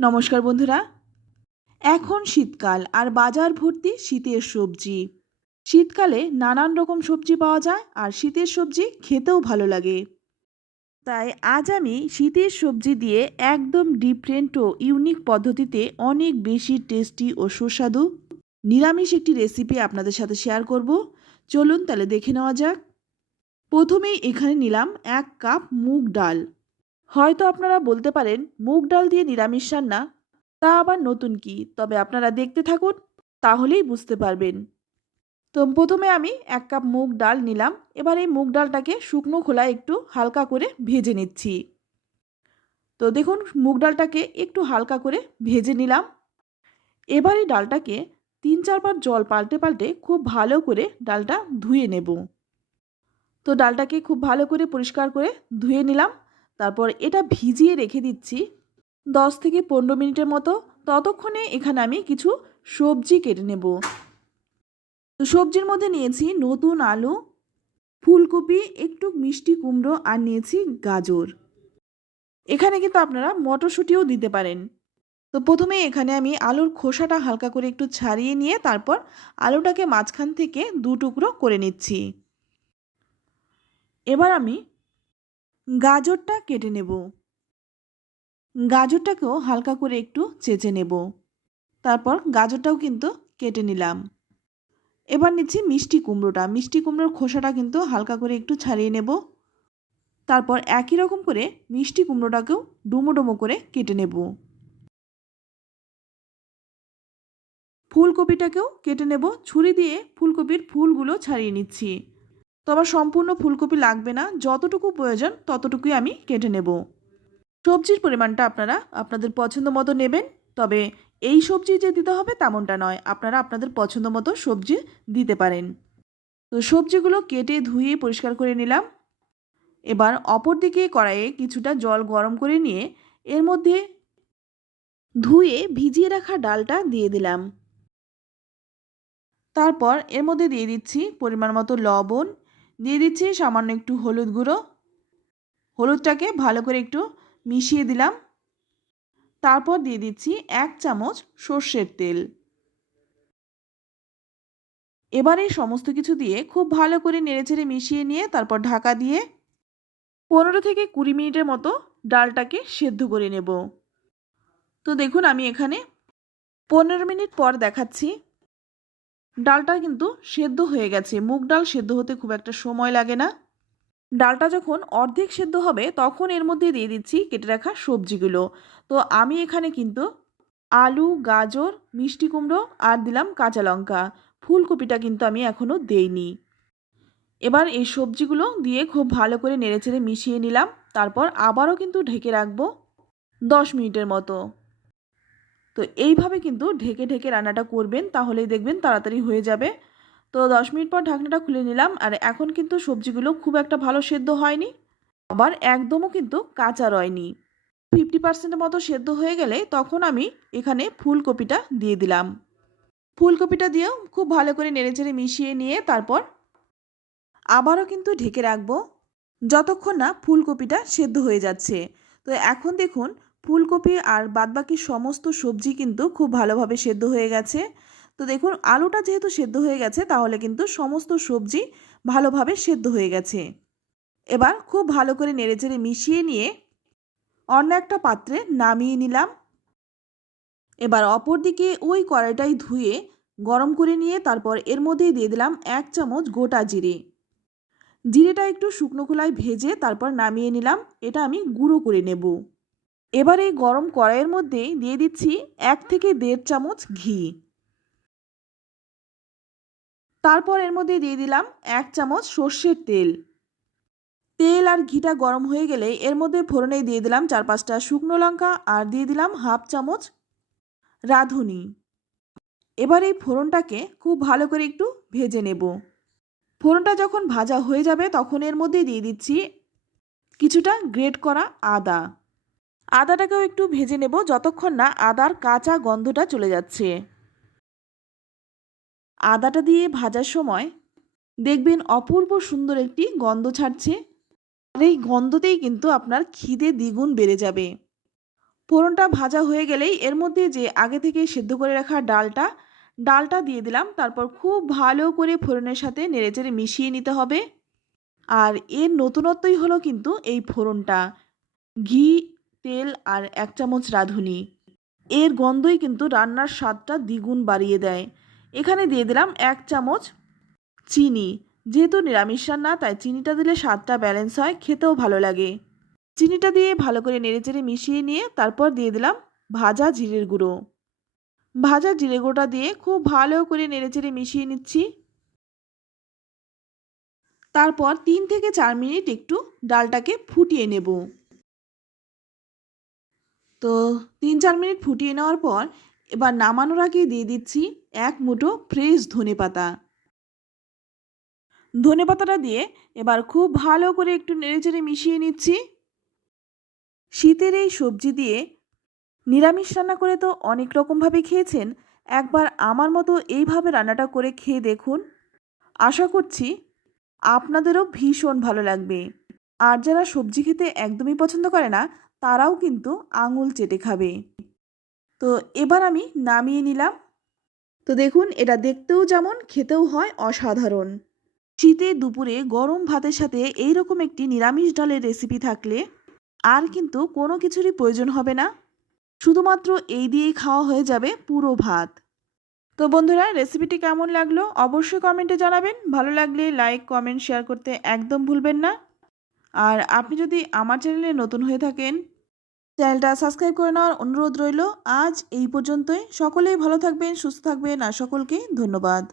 নমস্কার বন্ধুরা। এখন শীতকাল আর বাজার ভর্তি শীতের সবজি। শীতকালে নানান রকম সবজি পাওয়া যায় আর শীতের সবজি খেতেও ভালো লাগে। তাই আজ আমি শীতের সবজি দিয়ে একদম ডিফারেন্ট ও ইউনিক পদ্ধতিতে অনেক বেশি টেস্টি ও সুস্বাদু নিরামিষ একটি রেসিপি আপনাদের সাথে শেয়ার করব। চলুন তাহলে দেখে নেওয়া যাক। প্রথমেই এখানে নিলাম এক কাপ মুগ ডাল। হয়তো আপনারা বলতে পারেন, মুগ ডাল দিয়ে নিরামিষ রান্না, তা আবার নতুন কি? তবে আপনারা দেখতে থাকুন, তাহলেই বুঝতে পারবেন। তো প্রথমে আমি এক কাপ মুগ ডাল নিলাম, এবার এই মুগ ডালটাকে শুকনো খোলায় একটু হালকা করে ভেজে নিচ্ছি। তো দেখুন, মুগ ডালটাকে একটু হালকা করে ভেজে নিলাম। এবার এই ডালটাকে তিন চারবার জল পাল্টে পাল্টে খুব ভালো করে ডালটা ধুয়ে নেব। তো ডালটাকে খুব ভালো করে পরিষ্কার করে ধুয়ে নিলাম। তারপর এটা ভিজিয়ে রেখে দিচ্ছি দশ থেকে পনেরো মিনিটের মতো। ততক্ষণে এখানে আমি কিছু সবজি কেটে নেব। তো সবজির মধ্যে নিয়েছি নতুন আলু, ফুলকপি, একটু মিষ্টি কুমড়ো আর নিয়েছি গাজর। এখানে কিন্তু আপনারা মটরশুঁটিও দিতে পারেন। তো প্রথমে এখানে আমি আলুর খোসাটা হালকা করে একটু ছাড়িয়ে নিয়ে তারপর আলুটাকে মাঝখান থেকে দু টুকরো করে নিচ্ছি। এবার আমি গাজরটা কেটে নেব। গাজরটাকেও হালকা করে একটু চেঁচে নেব। তারপর গাজরটাও কিন্তু কেটে নিলাম। এবার নিচ্ছি মিষ্টি কুমড়োটা। মিষ্টি কুমড়োর খোসাটা কিন্তু হালকা করে একটু ছাড়িয়ে নেব। তারপর একই রকম করে মিষ্টি কুমড়োটাকেও ডুমো ডুমো করে কেটে নেব। ফুলকপিটাকেও কেটে নেব। ছুরি দিয়ে ফুলকপির ফুলগুলো ছাড়িয়ে নিচ্ছি। তো আবার সম্পূর্ণ ফুলকপি লাগবে না। যতটুকু প্রয়োজন ততটুকুই আমি কেটে নেব। সবজির পরিমাণটা আপনারা আপনাদের পছন্দ মতো নেবেন, তবে এই সবজি যে দিতে হবে তেমনটা নয়। আপনারা আপনাদের পছন্দ মতো সবজি দিতে পারেন। তো সবজিগুলো কেটে ধুয়ে পরিষ্কার করে নিলাম। এবার অপর দিকে কড়াইয়ে কিছুটা জল গরম করে নিয়ে এর মধ্যে ধুয়ে ভিজিয়ে রাখা ডালটা দিয়ে দিলাম। তারপর এর মধ্যে দিয়ে দিচ্ছি পরিমাণ মতো লবণ দিয়ে দিচ্ছি সামান্য একটু হলুদ গুঁড়ো। হলুদটাকে ভালো করে একটু মিশিয়ে দিলাম। তারপর দিয়ে দিচ্ছি এক চামচ সর্ষের তেল। এবার সমস্ত কিছু দিয়ে খুব ভালো করে নেড়েচেড়ে মিশিয়ে নিয়ে তারপর ঢাকা দিয়ে পনেরো থেকে কুড়ি মিনিটের মতো ডালটাকে সেদ্ধ করে নেব। তো দেখুন আমি এখানে পনেরো মিনিট পর দেখাচ্ছি ডালটা কিন্তু সেদ্ধ হয়ে গেছে। মুগ ডাল সেদ্ধ হতে খুব একটা সময় লাগে না। ডালটা যখন অর্ধেক সেদ্ধ হবে, তখন এর মধ্যে দিয়ে দিচ্ছি কেটে রাখা সবজিগুলো। তো আমি এখানে কিন্তু আলু, গাজর, মিষ্টি কুমড়ো আর দিলাম কাঁচা লঙ্কা। ফুলকপিটা কিন্তু আমি এখনও দেইনি। এবার এই সবজিগুলো দিয়ে খুব ভালো করে নেড়েচেড়ে মিশিয়ে নিলাম। তারপর আবারও কিন্তু ঢেকে রাখব দশ মিনিটের মতো। তো এইভাবে কিন্তু ঢেকে ঢেকে রান্নাটা করবেন, তাহলেই দেখবেন তাড়াতাড়ি হয়ে যাবে। তো দশ মিনিট পর ঢাকনাটা খুলে নিলাম, আর এখন কিন্তু সবজিগুলো খুব একটা ভালো সেদ্ধ হয়নি। আবার একদমও কিন্তু কাঁচা রয়নি। ফিফটি পার্সেন্টের মতো সেদ্ধ হয়ে গেলে তখন আমি এখানে ফুলকপিটা দিয়ে দিলাম। ফুলকপিটা দিয়েও খুব ভালো করে নেড়েচেড়ে মিশিয়ে নিয়ে তারপর আবারও কিন্তু ঢেকে রাখব। যতক্ষণ না ফুলকপিটা সেদ্ধ হয়ে যাচ্ছে। তো এখন দেখুন ফুলকপি আর বাদবাকি সমস্ত সবজি কিন্তু খুব ভালোভাবে সেদ্ধ হয়ে গেছে। তো দেখুন, আলুটা যেহেতু সেদ্ধ হয়ে গেছে, তাহলে কিন্তু সমস্ত সবজি ভালোভাবে সেদ্ধ হয়ে গেছে। এবার খুব ভালো করে নেড়েচেড়ে মিশিয়ে নিয়ে অন্য একটা পাত্রে নামিয়ে নিলাম। এবার অপর দিকে ওই কড়াইটাই ধুয়ে গরম করে নিয়ে তারপর এর মধ্যেই দিয়ে দিলাম এক চামচ গোটা জিরে। জিরেটা একটু শুকনো খোলায় ভেজে তারপর নামিয়ে নিলাম, এটা আমি গুঁড়ো করে নেব। এবার এই গরম কড়াইয়ের মধ্যে দিয়ে দিচ্ছি এক থেকে দেড় চামচ ঘি। তারপর এর মধ্যে দিয়ে দিলাম এক চামচ সর্ষের তেল। তেল আর ঘিটা গরম হয়ে গেলে এর মধ্যে ফোড়নে দিয়ে দিলাম চার পাঁচটা শুকনো লঙ্কা আর দিয়ে দিলাম হাফ চামচ রাঁধুনি। এবার এই ফোড়নটাকে খুব ভালো করে একটু ভেজে নেব। ফোড়নটা যখন ভাজা হয়ে যাবে তখন এর মধ্যে দিয়ে দিচ্ছি কিছুটা গ্রেট করা আদা। আদাটাকেও একটু ভেজে নেব যতক্ষণ না আদার কাঁচা গন্ধটা চলে যাচ্ছে। আদাটা দিয়ে ভাজার সময় দেখবেন অপূর্ব সুন্দর একটি গন্ধ ছাড়ছে। আর এই গন্ধতেই কিন্তু আপনার খিদে দ্বিগুণ বেড়ে যাবে। ফোড়নটা ভাজা হয়ে গেলেই এর মধ্যে যে আগে থেকে সেদ্ধ করে রাখা ডালটা ডালটা দিয়ে দিলাম। তারপর খুব ভালো করে ফোড়নের সাথে নেড়েচেড়ে মিশিয়ে নিতে হবে। আর এর নতুনত্বই হলো কিন্তু এই ফোড়নটা। ঘি তেল আর এক চামচ রাঁধুনি। এর গন্ধই কিন্তু রান্নার স্বাদটা দ্বিগুণ বাড়িয়ে দেয়। এখানে দিয়ে দিলাম এক চামচ চিনি। যেহেতু নিরামিষ রান্না, তাই চিনিটা দিলে স্বাদটা ব্যালেন্স হয়, খেতেও ভালো লাগে। চিনিটা দিয়ে ভালো করে নেড়েচেড়ে মিশিয়ে নিয়ে তারপর দিয়ে দিলাম ভাজা জিরের গুঁড়ো। ভাজা জিরে গুঁড়োটা দিয়ে খুব ভালো করে নেড়েচেড়ে মিশিয়ে নিচ্ছি। তারপর তিন থেকে চার মিনিট একটু ডালটাকে ফুটিয়ে নেব। তো তিন চার মিনিট ফুটিয়ে নেওয়ার পর এবার নামানোর আগে দিয়ে দিচ্ছি এক মুঠো ফ্রেশ ধনে পাতা। ধনে পাতাটা দিয়ে এবার খুব ভালো করে একটু নেড়েচেড়ে মিশিয়ে নিচ্ছি। শীতের এই সবজি দিয়ে নিরামিষ রান্না করে তো অনেক রকমভাবে খেয়েছেন, একবার আমার মতো এইভাবে রান্নাটা করে খেয়ে দেখুন। আশা করছি আপনাদেরও ভীষণ ভালো লাগবে। আর যারা সবজি খেতে একদমই পছন্দ করে না তারাও কিন্তু আঙুল চেটে খাবে। তো এবার আমি নামিয়ে নিলাম। তো দেখুন, এটা দেখতেও যেমন খেতেও হয় অসাধারণ। শীতে দুপুরে গরম ভাতের সাথে এই রকম একটি নিরামিষ ডালের রেসিপি থাকলে আর কিন্তু কোনো কিছুরই প্রয়োজন হবে না। শুধুমাত্র এই দিয়েই খাওয়া হয়ে যাবে পুরো ভাত। তো বন্ধুরা রেসিপিটি কেমন লাগল? অবশ্যই কমেন্টে জানাবেন। ভালো লাগলে লাইক কমেন্ট শেয়ার করতে একদম ভুলবেন না। আর আপনি যদি আমার চ্যানেলে নতুন হয়ে থাকেন, চ্যানেলটা সাবস্ক্রাইব করে নেওয়ার অনুরোধ রইল। আজ এই পর্যন্তই। সকলেই ভালো থাকবেন, সুস্থ থাকবেন। আর সকলকে ধন্যবাদ।